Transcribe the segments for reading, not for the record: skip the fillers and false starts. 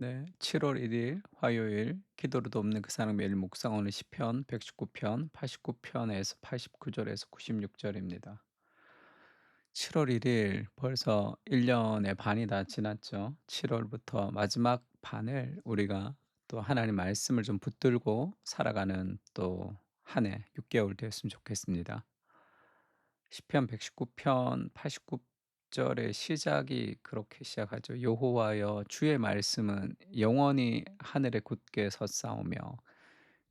네. 7월 1일 화요일 기도로 돕는 그 사람 매일 묵상 오늘 시편 119편 89 편에서 89 절에서 96 절입니다. 7월 1일 벌써 1 년의 반이 다 지났죠. 7 월부터 마지막 반을 우리가 또 하나님 말씀을 좀 붙들고 살아가는 또 한 해 6 개월 되었으면 좋겠습니다. 시편 119편 89 절의 시작이 그렇게 시작하죠. 여호와여 주의 말씀은 영원히 하늘에 굳게 섰사오며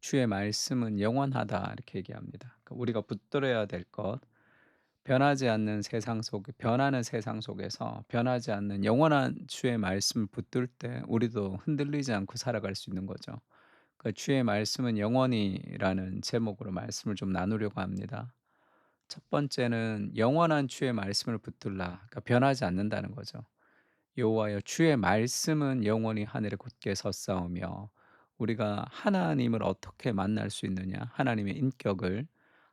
주의 말씀은 영원하다 이렇게 얘기합니다. 우리가 붙들어야 될 것, 변하지 않는 세상 속에 변하는 세상 속에서 변하지 않는 영원한 주의 말씀을 붙들 때 우리도 흔들리지 않고 살아갈 수 있는 거죠. 주의 말씀은 영원히라는 제목으로 말씀을 좀 나누려고 합니다. 첫 번째는 영원한 주의 말씀을 붙들라. 그러니까 변하지 않는다는 거죠. 여호와여 주의 말씀은 영원히 하늘에 굳게 섰사오며 우리가 하나님을 어떻게 만날 수 있느냐? 하나님의 인격을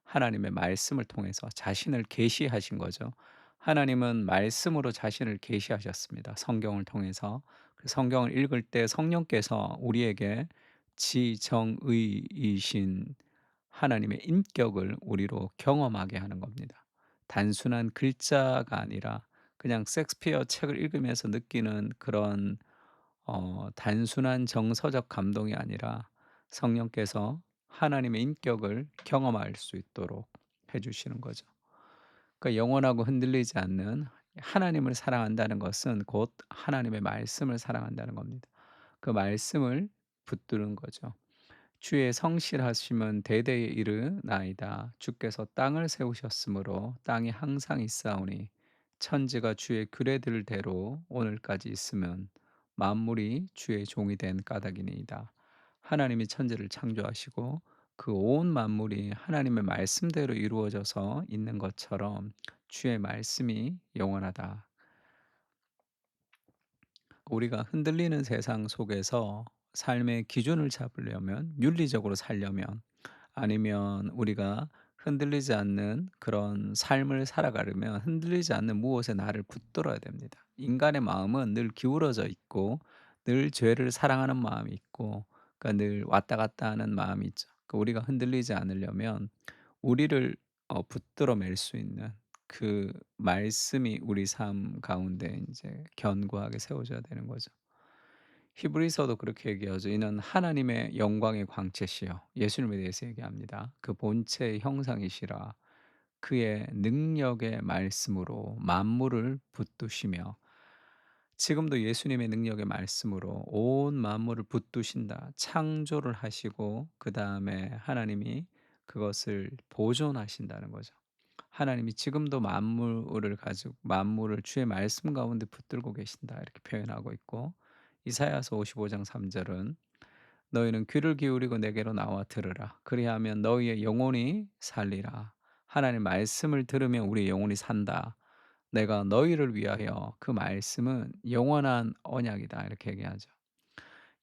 하나님의 말씀을 통해서 자신을 계시하신 거죠. 하나님은 말씀으로 자신을 계시하셨습니다. 성경을 통해서. 그 성경을 읽을 때 성령께서 우리에게 지정의이신 하나님의 인격을 우리로 경험하게 하는 겁니다. 단순한 글자가 아니라 그냥 섹스피어 책을 읽으면서 느끼는 그런 단순한 정서적 감동이 아니라 성령께서 하나님의 인격을 경험할 수 있도록 해 주시는 거죠. 그러니까 영원하고 흔들리지 않는 하나님을 사랑한다는 것은 곧 하나님의 말씀을 사랑한다는 겁니다. 그 말씀을 붙드는 거죠. 주의 성실하심은 대대에 이르나이다. 주께서 땅을 세우셨으므로 땅이 항상 있사오니 천지가 주의 규례들대로 오늘까지 있으면 만물이 주의 종이 된 까닭이니이다. 하나님이 천지를 창조하시고 그 온 만물이 하나님의 말씀대로 이루어져서 있는 것처럼 주의 말씀이 영원하다. 우리가 흔들리는 세상 속에서 삶의 기준을 잡으려면 윤리적으로 살려면 아니면 우리가 흔들리지 않는 그런 삶을 살아가려면 흔들리지 않는 무엇에 나를 붙들어야 됩니다. 인간의 마음은 늘 기울어져 있고 늘 죄를 사랑하는 마음이 있고 그러니까 늘 왔다 갔다 하는 마음이 있죠. 우리가 흔들리지 않으려면 우리를 붙들어 맬 수 있는 그 말씀이 우리 삶 가운데 이제 견고하게 세워져야 되는 거죠. 히브리서도 그렇게 얘기하죠. 이는 하나님의 영광의 광채시요. 예수님에 대해서 얘기합니다. 그 본체의 형상이시라 그의 능력의 말씀으로 만물을 붙드시며 지금도 예수님의 능력의 말씀으로 온 만물을 붙드신다. 창조를 하시고 그다음에 하나님이 그것을 보존하신다는 거죠. 하나님이 지금도 만물을 가지고 만물을 주의 말씀 가운데 붙들고 계신다. 이렇게 표현하고 있고 이사야서 55장 3 절은 너희는 귀를 기울이고 내게로 나와 들으라. 그리하면 너희의 영혼이 살리라. 하나님 말씀을 들으면 우리의 영혼이 산다. 내가 너희를 위하여 그 말씀은 영원한 언약이다. 이렇게 얘기하죠.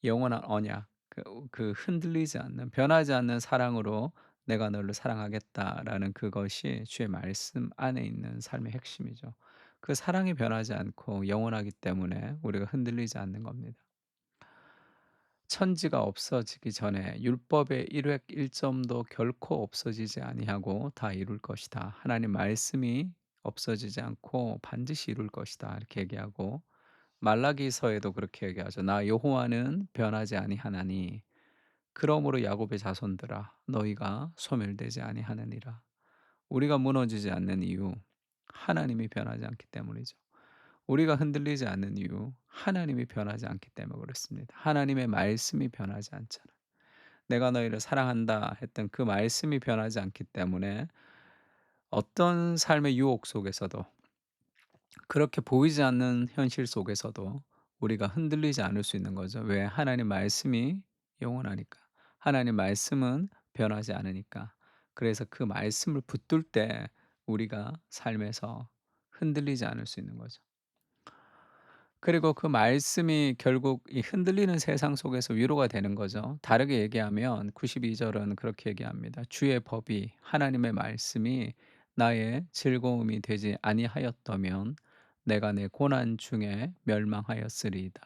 영원한 언약. 그 흔들리지 않는 변하지 않는 사랑으로 내가 너를 사랑하겠다라는 그것이 주의 말씀 안에 있는 삶의 핵심이죠. 그 사랑이 변하지 않고 영원하기 때문에 우리가 흔들리지 않는 겁니다. 천지가 없어지기 전에 율법의 일획 일점도 결코 없어지지 아니하고 다 이룰 것이다. 하나님 말씀이 없어지지 않고 반드시 이룰 것이다. 이렇게 얘기하고 말라기서에도 그렇게 얘기하죠. 나 여호와는 변하지 아니하나니 그러므로 야곱의 자손들아 너희가 소멸되지 아니하느니라. 우리가 무너지지 않는 이유 하나님이 변하지 않기 때문이죠. 우리가 흔들리지 않는 이유 하나님이 변하지 않기 때문에 그렇습니다. 하나님의 말씀이 변하지 않잖아. 내가 너희를 사랑한다 했던 그 말씀이 변하지 않기 때문에 어떤 삶의 유혹 속에서도 그렇게 보이지 않는 현실 속에서도 우리가 흔들리지 않을 수 있는 거죠. 왜? 하나님 말씀이 영원하니까. 하나님 말씀은 변하지 않으니까. 그래서 그 말씀을 붙들 때 우리가 삶에서 흔들리지 않을 수 있는 거죠. 그리고 그 말씀이 결국 이 흔들리는 세상 속에서 위로가 되는 거죠. 다르게 얘기하면 92 절은 그렇게 얘기합니다. 주의 법이 하나님의 말씀이 나의 즐거움이 되지 아니하였다면 내가 내 고난 중에 멸망하였으리이다.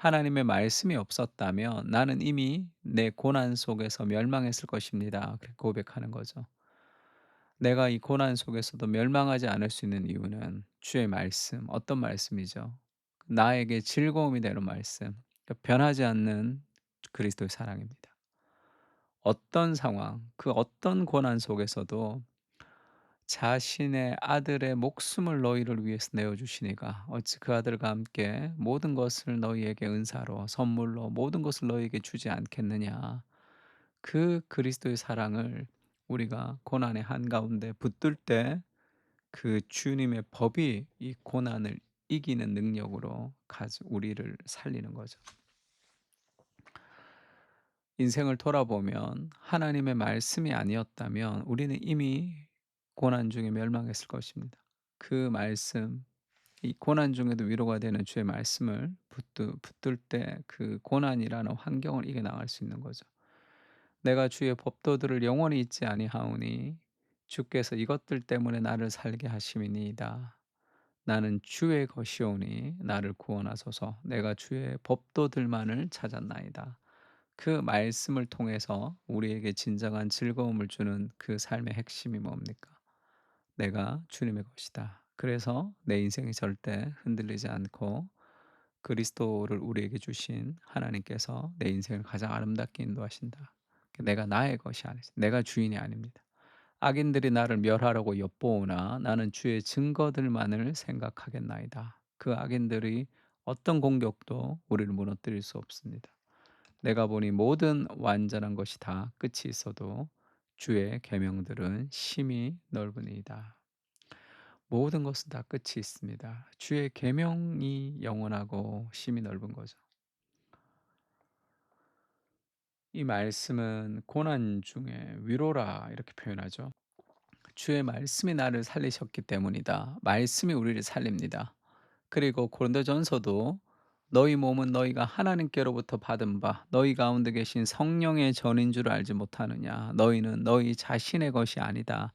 하나님의 말씀이 없었다면 나는 이미 내 고난 속에서 멸망했을 것입니다. 그렇게 고백하는 거죠. 내가 이 고난 속에서도 멸망하지 않을 수 있는 이유는 주의 말씀, 어떤 말씀이죠? 나에게 즐거움이 되는 말씀, 그러니까 변하지 않는 그리스도의 사랑입니다. 어떤 상황, 그 어떤 고난 속에서도 자신의 아들의 목숨을 너희를 위해서 내어 주시니가 어찌 그 아들과 함께 모든 것을 너희에게 은사로 선물로 모든 것을 너희에게 주지 않겠느냐. 그 그리스도의 사랑을 우리가 고난의 한가운데 붙들 때 그 주님의 법이 이 고난을 이기는 능력으로 가지 우리를 살리는 거죠. 인생을 돌아보면 하나님의 말씀이 아니었다면 우리는 이미 고난 중에 멸망했을 것입니다. 그 말씀, 이 고난 중에도 위로가 되는 주의 말씀을 붙들 때 그 고난이라는 환경을 이겨나갈 수 있는 거죠. 내가 주의 법도들을 영원히 잊지 아니하오니 주께서 이것들 때문에 나를 살게 하심이니이다. 나는 주의 것이오니 나를 구원하소서. 내가 주의 법도들만을 찾았나이다. 그 말씀을 통해서 우리에게 진정한 즐거움을 주는 그 삶의 핵심이 뭡니까? 내가 주님의 것이다. 그래서 내 인생이 절대 흔들리지 않고 그리스도를 우리에게 주신 하나님께서 내 인생을 가장 아름답게 인도하신다. 내가 나의 것이 아니지. 내가 주인이 아닙니다. 악인들이 나를 멸하려고 엿보오나 나는 주의 증거들만을 생각하겠나이다. 그 악인들이 어떤 공격도 우리를 무너뜨릴 수 없습니다. 내가 보니 모든 완전한 것이 다 끝이 있어도 주의 계명들은 심히 넓으니이다. 모든 것은 다 끝이 있습니다. 주의 계명이 영원하고 심히 넓은 거죠. 이 말씀은 고난 중에 위로라 이렇게 표현하죠. 주의 말씀이 나를 살리셨기 때문이다. 말씀이 우리를 살립니다. 그리고 고린도전서도 너희 몸은 너희가 하나님께로부터 받은 바 너희 가운데 계신 성령의 전인 줄 알지 못하느냐. 너희는 너희 자신의 것이 아니다.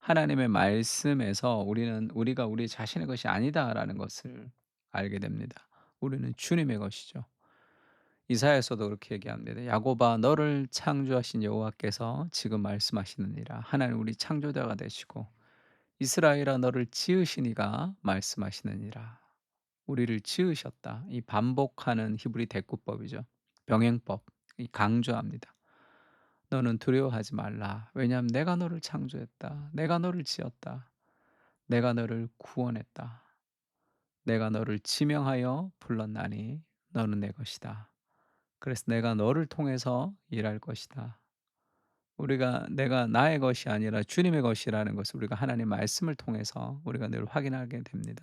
하나님의 말씀에서 우리가 우리 자신의 것이 아니다라는 것을 알게 됩니다. 우리는 주님의 것이죠. 이사야서도 그렇게 얘기합니다. 야곱아 너를 창조하신 여호와께서 지금 말씀하시느니라. 하나님 우리 창조자가 되시고 이스라엘아 너를 지으신 이가 말씀하시느니라. 우리를 지으셨다. 이 반복하는 히브리 대꾸법이죠. 병행법. 이 강조합니다. 너는 두려워하지 말라. 왜냐하면 내가 너를 창조했다. 내가 너를 지었다. 내가 너를 구원했다. 내가 너를 지명하여 불렀나니 너는 내 것이다. 그래서 내가 너를 통해서 일할 것이다. 내가 나의 것이 아니라 주님의 것이라는 것을 우리가 하나님 말씀을 통해서 우리가 늘 확인하게 됩니다.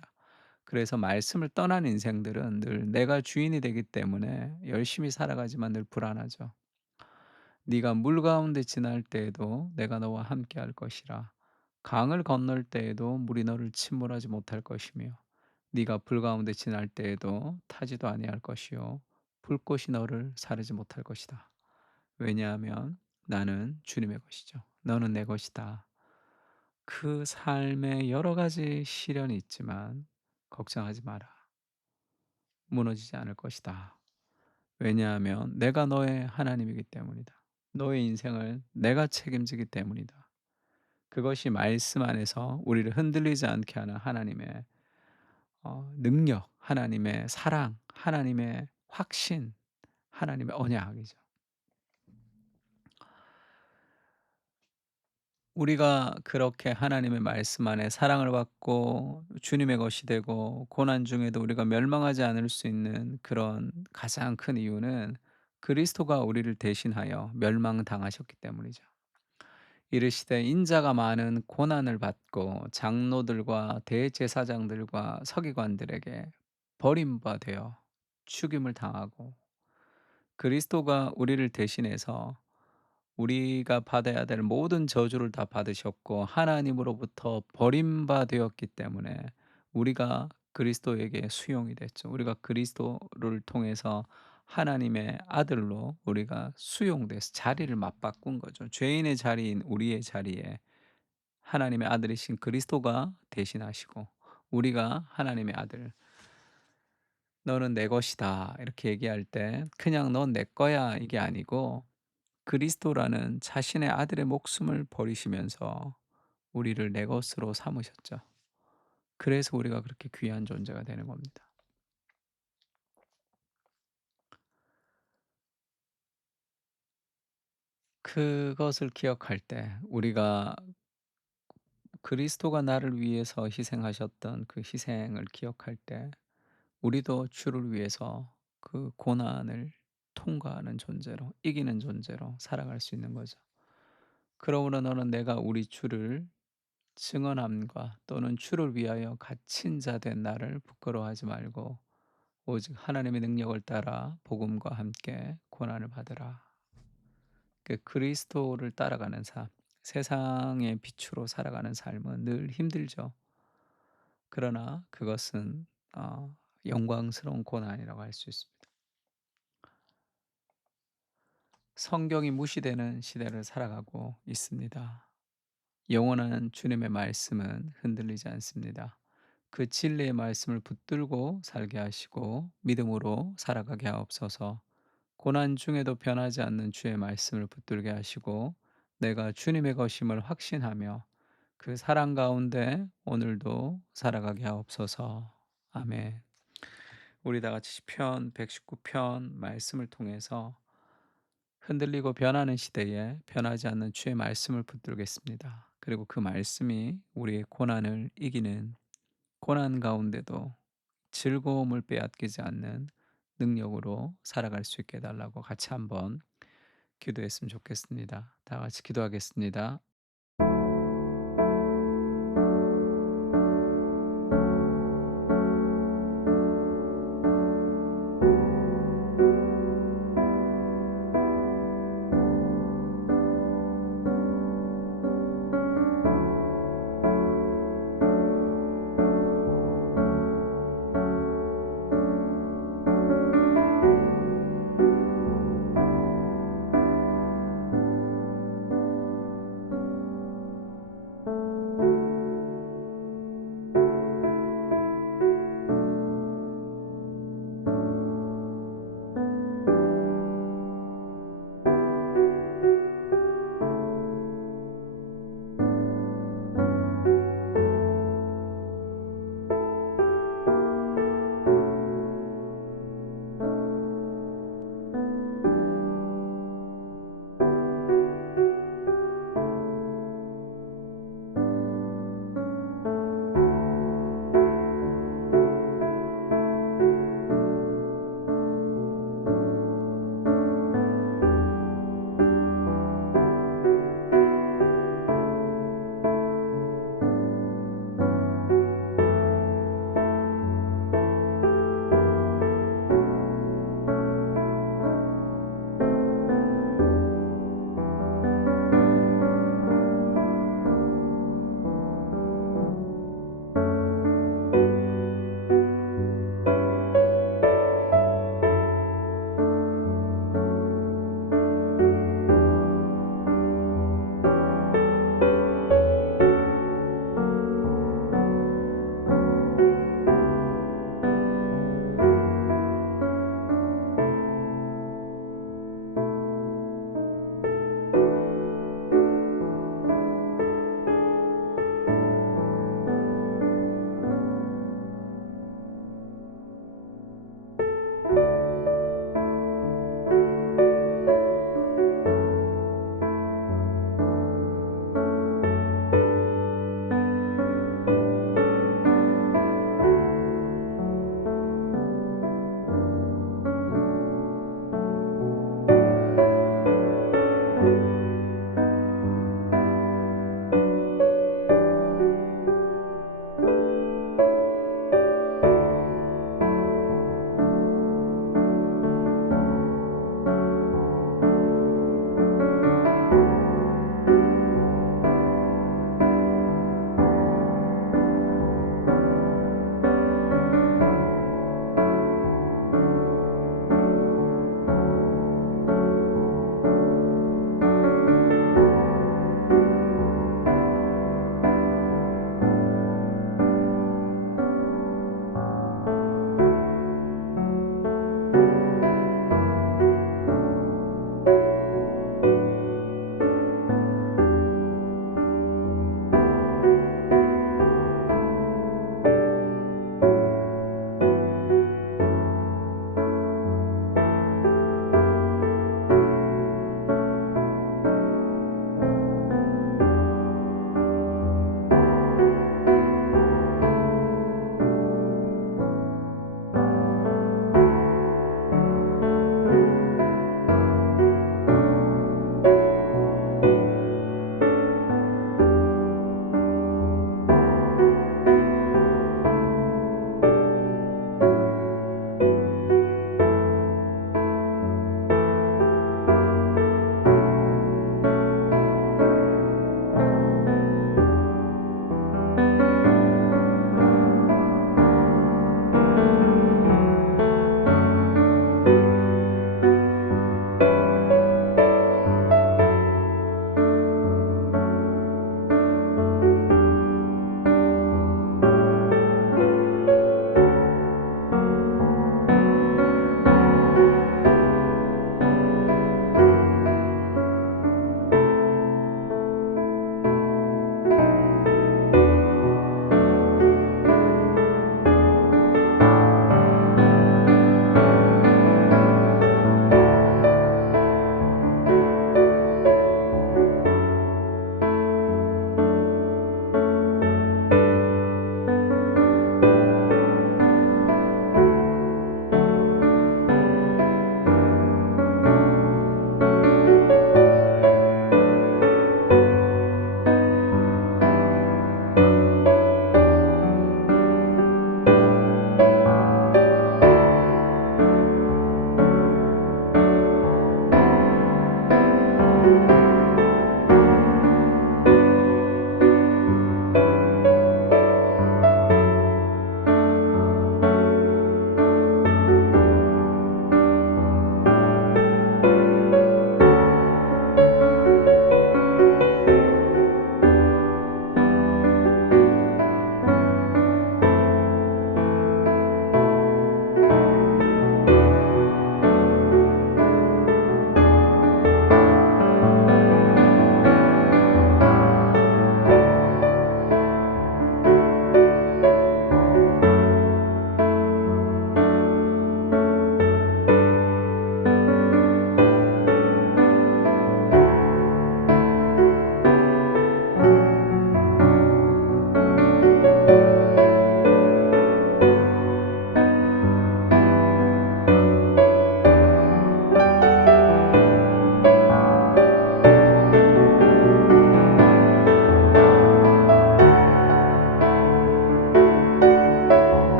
그래서 말씀을 떠난 인생들은 늘 내가 주인이 되기 때문에 열심히 살아가지만 늘 불안하죠. 네가 물 가운데 지날 때에도 내가 너와 함께 할 것이라. 강을 건널 때에도 물이 너를 침몰하지 못할 것이며 네가 불 가운데 지날 때에도 타지도 아니할 것이요 불꽃이 너를 사르지 못할 것이다. 왜냐하면 나는 주님의 것이죠. 너는 내 것이다. 그 삶에 여러 가지 시련이 있지만 걱정하지 마라. 무너지지 않을 것이다. 왜냐하면 내가 너의 하나님이기 때문이다. 너의 인생을 내가 책임지기 때문이다. 그것이 말씀 안에서 우리를 흔들리지 않게 하는 하나님의 능력, 하나님의 사랑, 하나님의 확신, 하나님의 언약이죠. 우리가 그렇게 하나님의 말씀 안에 사랑을 받고 주님의 것이 되고 고난 중에도 우리가 멸망하지 않을 수 있는 그런 가장 큰 이유는 그리스도가 우리를 대신하여 멸망당하셨기 때문이죠. 이르시되 인자가 많은 고난을 받고 장로들과 대제사장들과 서기관들에게 버림받아 죽임을 당하고 그리스도가 우리를 대신해서 우리가 받아야 될 모든 저주를 다 받으셨고 하나님으로부터 버림받았기 때문에 우리가 그리스도에게 수용이 됐죠. 우리가 그리스도를 통해서 하나님의 아들로 우리가 수용돼서 자리를 맞바꾼 거죠. 죄인의 자리인 우리의 자리에 하나님의 아들이신 그리스도가 대신하시고 우리가 하나님의 아들 "너는 내 것이다." 이렇게 얘기할 때 그냥 "넌 내 거야." 이게 아니고 그리스도라는 자신의 아들의 목숨을 버리시면서 우리를 내 것으로 삼으셨죠. 그래서 우리가 그렇게 귀한 존재가 되는 겁니다. 그것을 기억할 때 우리가 그리스도가 나를 위해서 희생하셨던 그 희생을 기억할 때 우리도 주를 위해서 그 고난을 통과하는 존재로 이기는 존재로 살아갈 수 있는 거죠. 그러므로 너는 내가 우리 주를 증언함과 또는 주를 위하여 갇힌 자 된 나를 부끄러워하지 말고 오직 하나님의 능력을 따라 복음과 함께 고난을 받으라. 그 그리스도를 따라가는 삶, 세상의 빛으로 살아가는 삶은 늘 힘들죠. 그러나 그것은 영광스러운 고난이라고 할 수 있습니다. 성경이 무시되는 시대를 살아가고 있습니다. 영원한 주님의 말씀은 흔들리지 않습니다. 그 진리의 말씀을 붙들고 살게 하시고 믿음으로 살아가게 하옵소서. 고난 중에도 변하지 않는 주의 말씀을 붙들게 하시고 내가 주님의 것임을 확신하며 그 사랑 가운데 오늘도 살아가게 하옵소서. 아멘. 우리 다 같이 시편 119편 말씀을 통해서 흔들리고 변하는 시대에 변하지 않는 주의 말씀을 붙들겠습니다. 그리고 그 말씀이 우리의 고난을 이기는, 고난 가운데도 즐거움을 빼앗기지 않는 능력으로 살아갈 수 있게 해달라고 같이 한번 기도했으면 좋겠습니다. 다 같이 기도하겠습니다.